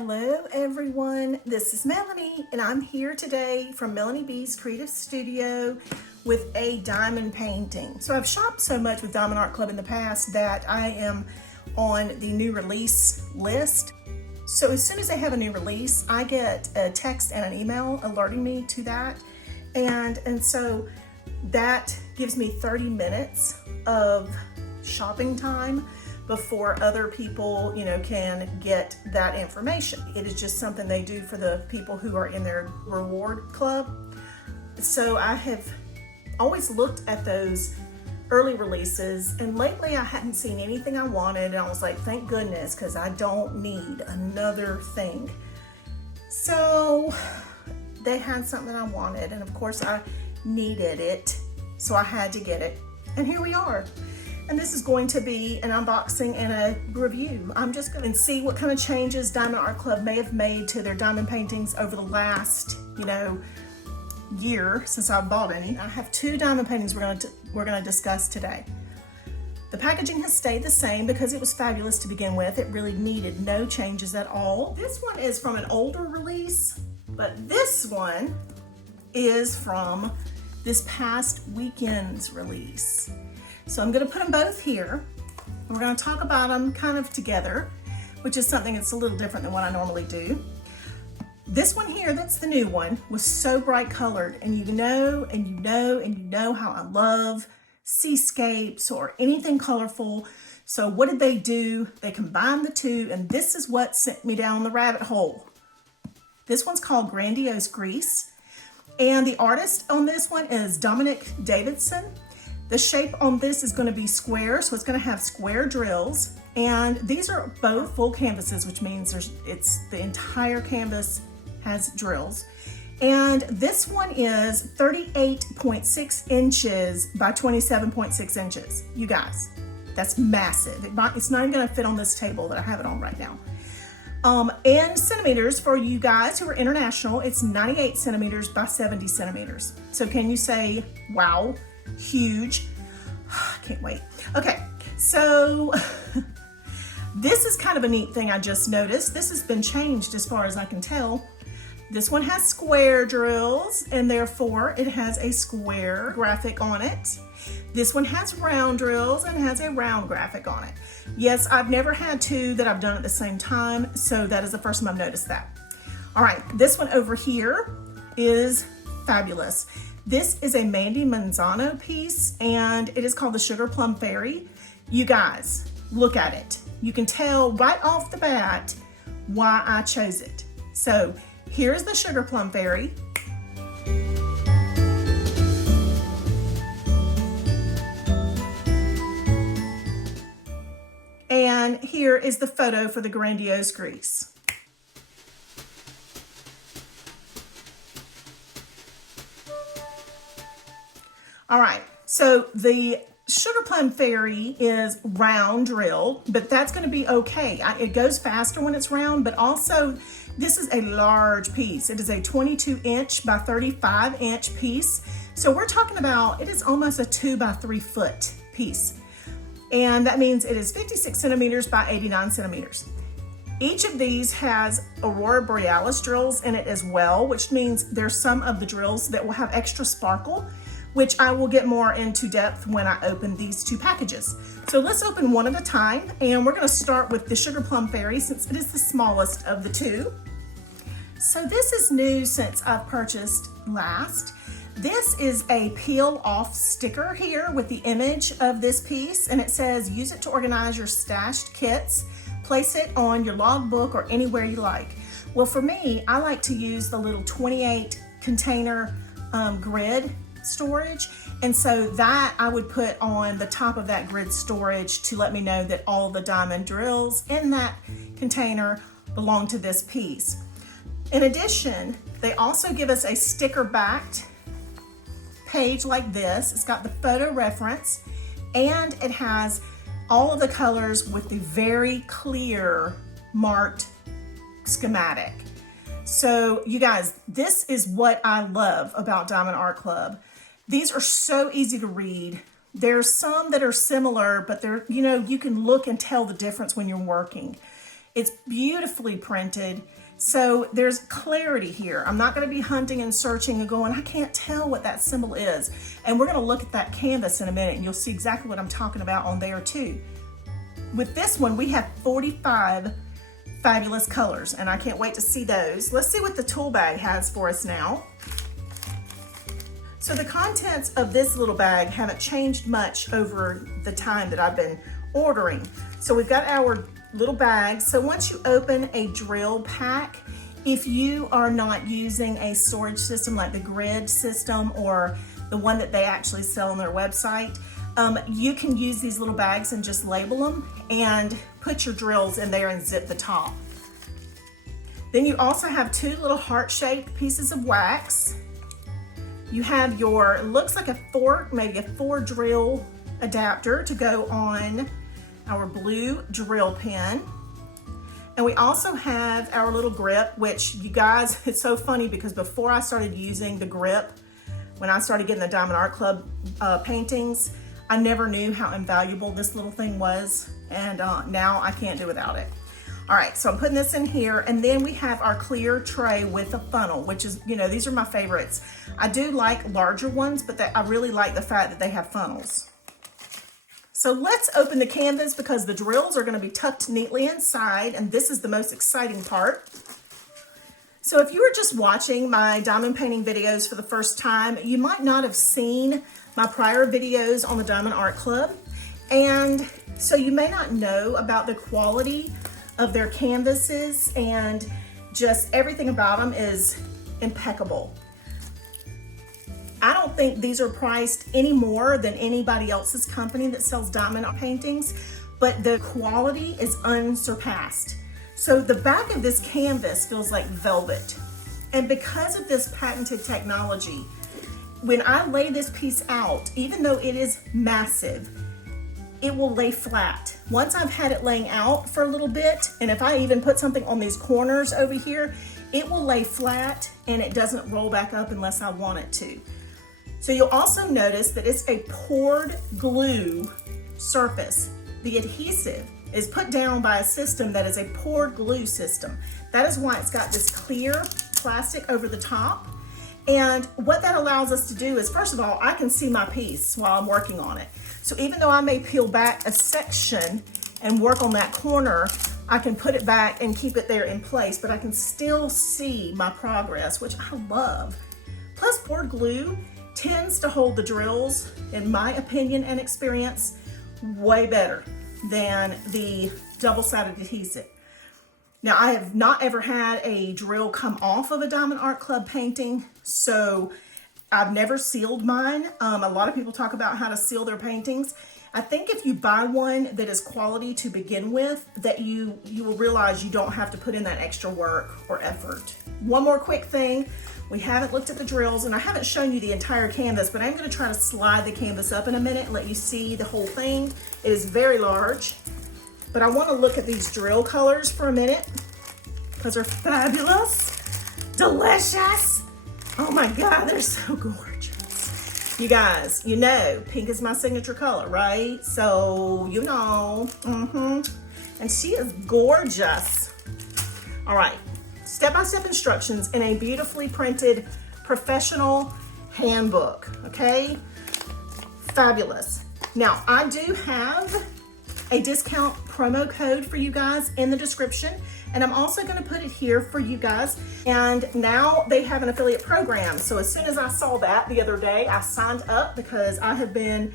Hello everyone, this is Melanie and I'm here today from Melanie B's Creative Studio with a diamond painting. So I've shopped so much with Diamond Art Club in the past that I am on the new release list. So as soon as they have a new release, I get a text and an email alerting me to that. And so that gives me 30 minutes of shopping time before other people, can get that information. It is just something they do for the people who are in their reward club. So I have always looked at those early releases, and lately I hadn't seen anything I wanted, and I was like, thank goodness, because I don't need another thing. So they had something I wanted, and of course I needed it, so I had to get it. And here we are. And this is going to be an unboxing and a review. I'm just going to see what kind of changes Diamond Art Club may have made to their diamond paintings over the last, year since I bought any. I have two diamond paintings we're going to discuss today. The packaging has stayed the same because it was fabulous to begin with. It really needed no changes at all. This one is from an older release, but this one is from this past weekend's release. So I'm going to put them both here. We're going to talk about them kind of together, which is something that's a little different than what I normally do. This one here, that's the new one, was so bright colored, and you know how I love seascapes or anything colorful. So what did they do? They combined the two, and this is what sent me down the rabbit hole. This one's called Grandiose Greece, and the artist on this one is Dominic Davison. The shape on this is going to be square, so it's going to have square drills, and these are both full canvases, which means it's the entire canvas has drills. And this one is 38.6 inches by 27.6 inches. You guys, that's massive. It's not even going to fit on this table that I have it on right now. In centimeters, for you guys who are international, it's 98 centimeters by 70 centimeters. So can you say, wow? Huge. Can't wait. Okay, so this is kind of a neat thing I just noticed. This has been changed as far as I can tell. This one has square drills, and therefore it has a square graphic on it. This one has round drills and has a round graphic on it. Yes, I've never had two that I've done at the same time, so that is the first time I've noticed that. All right, this one over here is fabulous. This is a Mandie Manzano piece, and it is called the Sugar Plum Fairy. You guys, look at it. You can tell right off the bat why I chose it. So here's the Sugar Plum Fairy. And here is the photo for the Grandiose Greece. All right, so the Sugar Plum Fairy is round drilled, but that's going to be okay. It goes faster when it's round, but also this is a large piece. It is a 22 inch by 35 inch piece. So we're talking about, it is almost a 2 by 3 foot piece. And that means it is 56 centimeters by 89 centimeters. Each of these has aurora borealis drills in it as well, which means there's some of the drills that will have extra sparkle, which I will get more into depth when I open these two packages. So let's open one at a time, and we're gonna start with the Sugar Plum Fairy since it is the smallest of the two. So this is new since I've purchased last. This is a peel off sticker here with the image of this piece, and it says, use it to organize your stashed kits, place it on your logbook or anywhere you like. Well, for me, I like to use the little 28 container grid storage, and so that I would put on the top of that grid storage to let me know that all the diamond drills in that container belong to this piece. In addition, they also give us a sticker backed page like this. It's got the photo reference, and it has all of the colors with the very clear marked schematic. So you guys, this is what I love about Diamond Art Club. These are so easy to read. There's some that are similar, but they're, you can look and tell the difference when you're working. It's beautifully printed. So there's clarity here. I'm not going to be hunting and searching and going, I can't tell what that symbol is. And we're going to look at that canvas in a minute and you'll see exactly what I'm talking about on there too. With this one, we have 45 fabulous colors and I can't wait to see those. Let's see what the tool bag has for us now. So the contents of this little bag haven't changed much over the time that I've been ordering. So we've got our little bag. So once you open a drill pack, if you are not using a storage system like the grid system or the one that they actually sell on their website, you can use these little bags and just label them and put your drills in there and zip the top. Then you also have two little heart-shaped pieces of wax. You have your, looks like a fork, maybe a 4 drill adapter to go on our blue drill pin. And we also have our little grip, which you guys, it's so funny because before I started using the grip, when I started getting the Diamond Art Club paintings, I never knew how invaluable this little thing was. And now I can't do without it. All right, so I'm putting this in here, and then we have our clear tray with a funnel, which is, you know, these are my favorites. I do like larger ones, but I really like the fact that they have funnels. So let's open the canvas because the drills are gonna be tucked neatly inside, and this is the most exciting part. So if you were just watching my diamond painting videos for the first time, you might not have seen my prior videos on the Diamond Art Club. And so you may not know about the quality of their canvases, and just everything about them is impeccable. I don't think these are priced any more than anybody else's company that sells diamond paintings, but the quality is unsurpassed. So the back of this canvas feels like velvet. And because of this patented technology, when I lay this piece out, even though it is massive, it will lay flat. Once I've had it laying out for a little bit, and if I even put something on these corners over here, it will lay flat and it doesn't roll back up unless I want it to. So you'll also notice that it's a poured glue surface. The adhesive is put down by a system that is a poured glue system. That is why it's got this clear plastic over the top. And what that allows us to do is, first of all, I can see my piece while I'm working on it. So even though I may peel back a section and work on that corner, I can put it back and keep it there in place, but I can still see my progress, which I love. Plus, poured glue tends to hold the drills, in my opinion and experience, way better than the double-sided adhesive. Now, I have not ever had a drill come off of a Diamond Art Club painting, so I've never sealed mine. A lot of people talk about how to seal their paintings. I think if you buy one that is quality to begin with, that you will realize you don't have to put in that extra work or effort. One more quick thing. We haven't looked at the drills, and I haven't shown you the entire canvas, but I'm going to try to slide the canvas up in a minute and let you see the whole thing. It is very large. But I want to look at these drill colors for a minute because they're fabulous, delicious. Oh my God, they're so gorgeous. You guys, you know, pink is my signature color, right? So, you know, and she is gorgeous. All right, step-by-step instructions in a beautifully printed professional handbook, okay? Fabulous. Now, I do have a discount promo code for you guys in the description, and I'm also going to put it here for you guys. And now they have an affiliate program. So as soon as I saw that the other day, I signed up because I have been,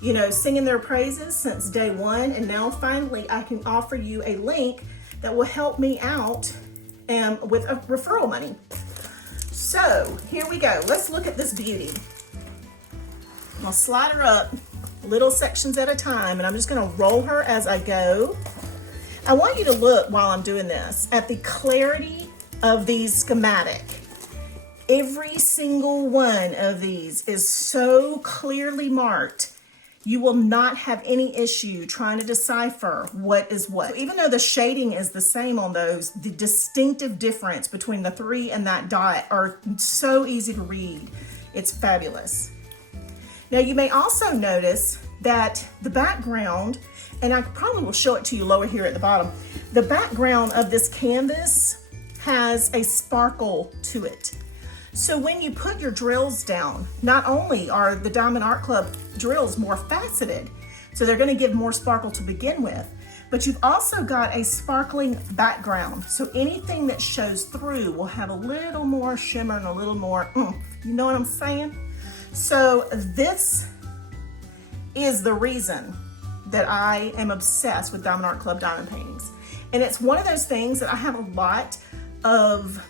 you know, singing their praises since day one, and now finally I can offer you a link that will help me out with a referral money. So here we go. Let's look at this beauty. I'll slide her up little sections at a time, and I'm just going to roll her as I go. I want you to look while I'm doing this at the clarity of these schematic. Every single one of these is so clearly marked. You will not have any issue trying to decipher what is what. So even though the shading is the same on those, the distinctive difference between the 3 and that dot are so easy to read. It's fabulous. Now you may also notice that the background, and I probably will show it to you lower here at the bottom, the background of this canvas has a sparkle to it. So when you put your drills down, not only are the Diamond Art Club drills more faceted, so they're gonna give more sparkle to begin with, but you've also got a sparkling background. So anything that shows through will have a little more shimmer and a little more oomph. You know what I'm saying? So this is the reason that I am obsessed with Diamond Art Club diamond paintings. And it's one of those things that I have a lot of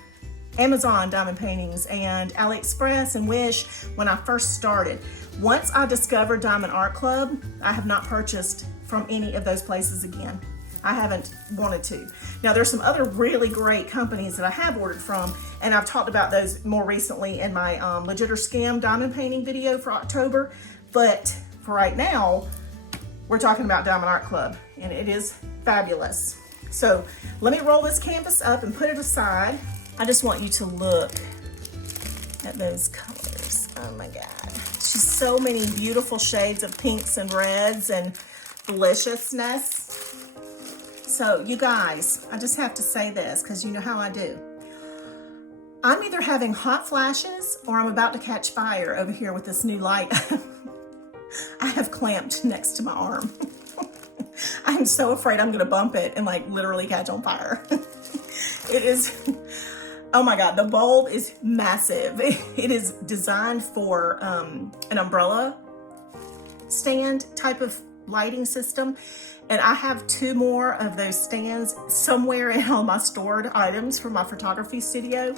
Amazon diamond paintings and AliExpress and Wish when I first started. Once I discovered Diamond Art Club, I have not purchased from any of those places again. I haven't wanted to. Now there's some other really great companies that I have ordered from, and I've talked about those more recently in my Legit or Scam diamond painting video for October. But for right now, we're talking about Diamond Art Club, and it is fabulous. So let me roll this canvas up and put it aside. I just want you to look at those colors. Oh my God. Just so many beautiful shades of pinks and reds and deliciousness. So you guys, I just have to say this because you know how I do. I'm either having hot flashes or I'm about to catch fire over here with this new light I have clamped next to my arm. I'm so afraid I'm gonna bump it and like literally catch on fire. It is, oh my God, the bulb is massive. It is designed for an umbrella stand type of lighting system. And I have 2 more of those stands somewhere in all my stored items from my photography studio.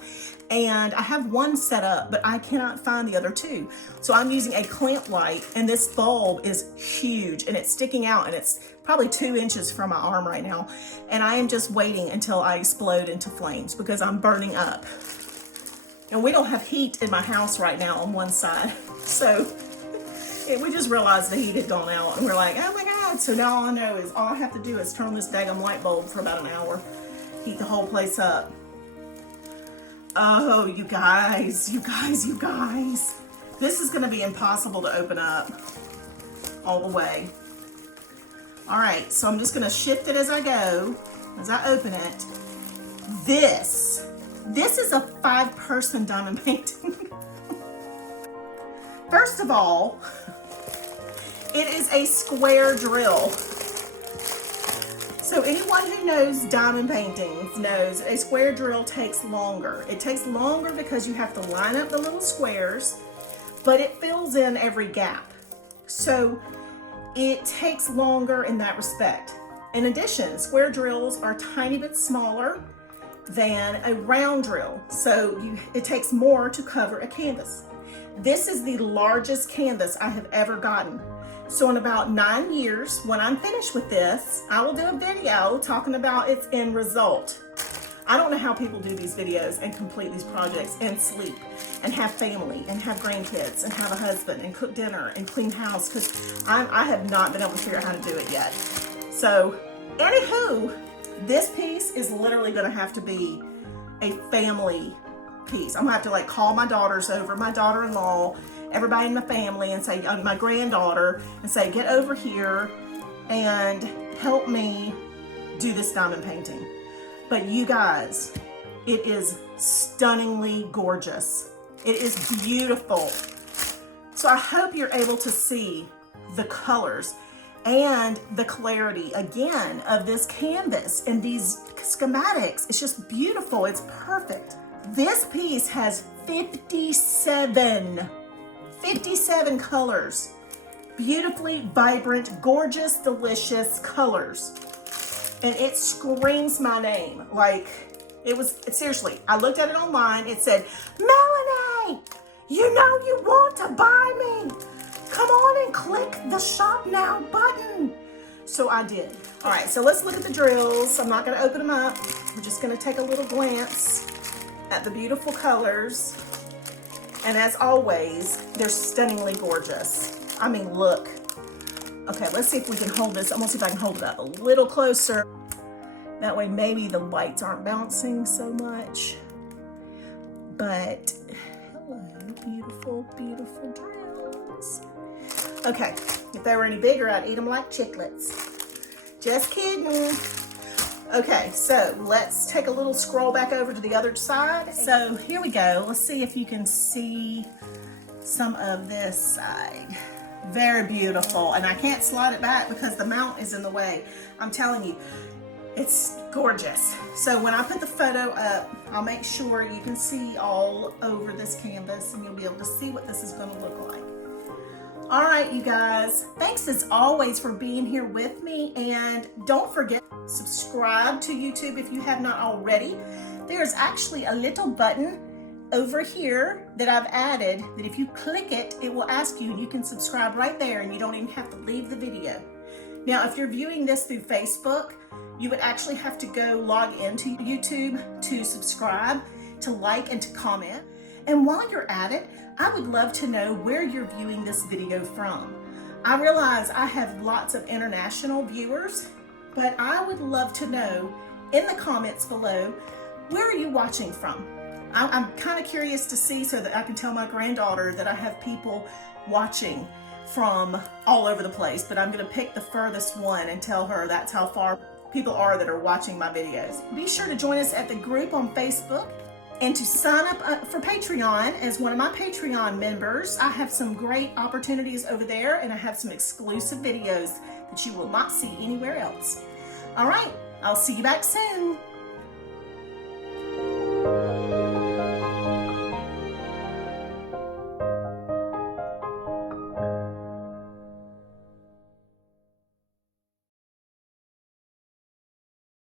And I have one set up, but I cannot find the other 2. So I'm using a clamp light, and this bulb is huge and it's sticking out, and it's probably 2 inches from my arm right now. And I am just waiting until I explode into flames because I'm burning up. And we don't have heat in my house right now on one side. So we just realized the heat had gone out, and we're like, oh my God. So now all I know is all I have to do is turn on this daggum light bulb for about an hour, heat the whole place up. Oh, you guys, you guys, you guys. This is gonna be impossible to open up all the way. All right, so I'm just gonna shift it as I go, as I open it. This is a 5-person diamond painting. First of all, it is a square drill. So anyone who knows diamond paintings knows a square drill takes longer. It takes longer because you have to line up the little squares, but it fills in every gap. So it takes longer in that respect. In addition, square drills are a tiny bit smaller than a round drill. So it takes more to cover a canvas. This is the largest canvas I have ever gotten. So in about 9 years, when I'm finished with this, I will do a video talking about its end result. I don't know how people do these videos and complete these projects and sleep and have family and have grandkids and have a husband and cook dinner and clean house, because I have not been able to figure out how to do it yet. So anywho, this piece is literally gonna have to be a family piece. I'm gonna have to like call my daughters over, my daughter-in-law, everybody in my family, and say, my granddaughter, and say, get over here and help me do this diamond painting. But you guys, it is stunningly gorgeous. It is beautiful. So I hope you're able to see the colors and the clarity again of this canvas and these schematics. It's just beautiful. It's perfect. This piece has 57 colors. Beautifully vibrant, gorgeous, delicious colors. And it screams my name. Like, seriously, I looked at it online. It said, Melanie, you know you want to buy me. Come on and click the shop now button. So I did. All right, so let's look at the drills. I'm not gonna open them up. We're just gonna take a little glance at the beautiful colors. And as always, they're stunningly gorgeous. I mean, look. Okay, let's see if we can hold this. I'm gonna see if I can hold it up a little closer. That way maybe the lights aren't bouncing so much. But, hello, beautiful, beautiful drills. Okay, If they were any bigger, I'd eat them like chiclets. Just kidding. Okay, so let's take a little scroll back over to the other side. So here we go. Let's see if you can see some of this side. Very beautiful. And I can't slide it back because the mount is in the way. I'm telling you, it's gorgeous. So when I put the photo up, I'll make sure you can see all over this canvas and you'll be able to see what this is going to look like. All right, you guys, thanks as always for being here with me. And don't forget, subscribe to YouTube if you have not already. There's actually a little button over here that I've added that if you click it, it will ask you and you can subscribe right there and you don't even have to leave the video. Now, if you're viewing this through Facebook, you would actually have to go log into YouTube to subscribe, to like, and to comment. And while you're at it, I would love to know where you're viewing this video from. I realize I have lots of international viewers, but I would love to know in the comments below, where are you watching from? I'm kind of curious to see so that I can tell my granddaughter that I have people watching from all over the place, but I'm going to pick the furthest one and tell her that's how far people are that are watching my videos. Be sure to join us at the group on Facebook and to sign up for Patreon as one of my Patreon members. I have some great opportunities over there and I have some exclusive videos that you will not see anywhere else. All right, I'll see you back soon.